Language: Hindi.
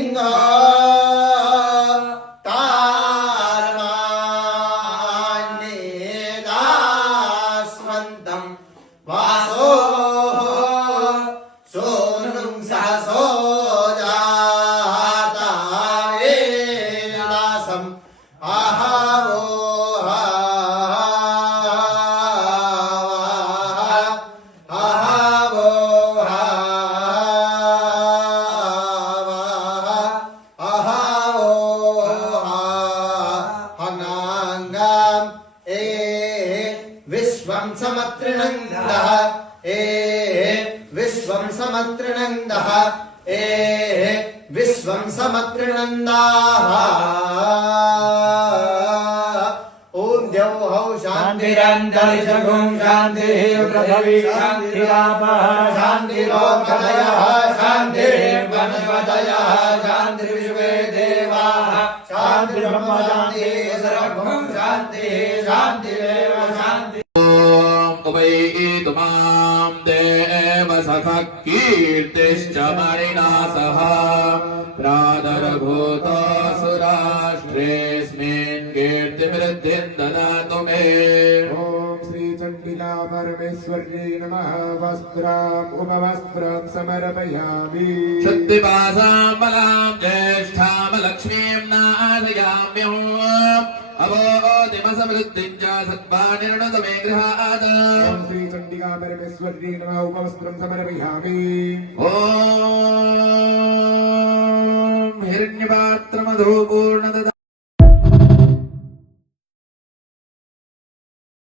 सिंहो तार्माण्येदास्वन्तं वासो सोनुं सहसो जातावेदासम् आहावो विश्वं समत्रिणन्दः विश्वं समत्रिणन्दः विश्वं समत्रिणन्दाः ॐ द्यौः शान्तिरन्तरिक्षगुं शान्तिः पृथिवी शान्तिरापः शान्तिरोषधयः शान्तिर्वनस्पतयः शान्तिर्विश्वे देवाः शान्तिर्ब्रह्म शान्तिः सर्वं शान्तिः शान्तिरेव शान्तिः उपैतुमां देव सखः कीर्तिश्च मणिना सह प्रादरभूतासुराष्ट्रेऽस्मिन् कीर्तिवृद्धिं ददातु मे। ॐ श्री चण्डिका परमेश्वर्यै नमः। वस्त्राम् उपवस्त्रं समर्पयामि। शक्तिपासां बलां ज्येष्ठां लक्ष्मीं नाशयाम्यहम् अवोतिमसमृद्धिं च सत्त्वा निर्णुत मे गृहात्। ॐ श्री चण्डिका परमेश्वर्यै नमः। उपवस्त्रं समर्पयामि। ॐ हिरण्यपात्रमधुपूर्णद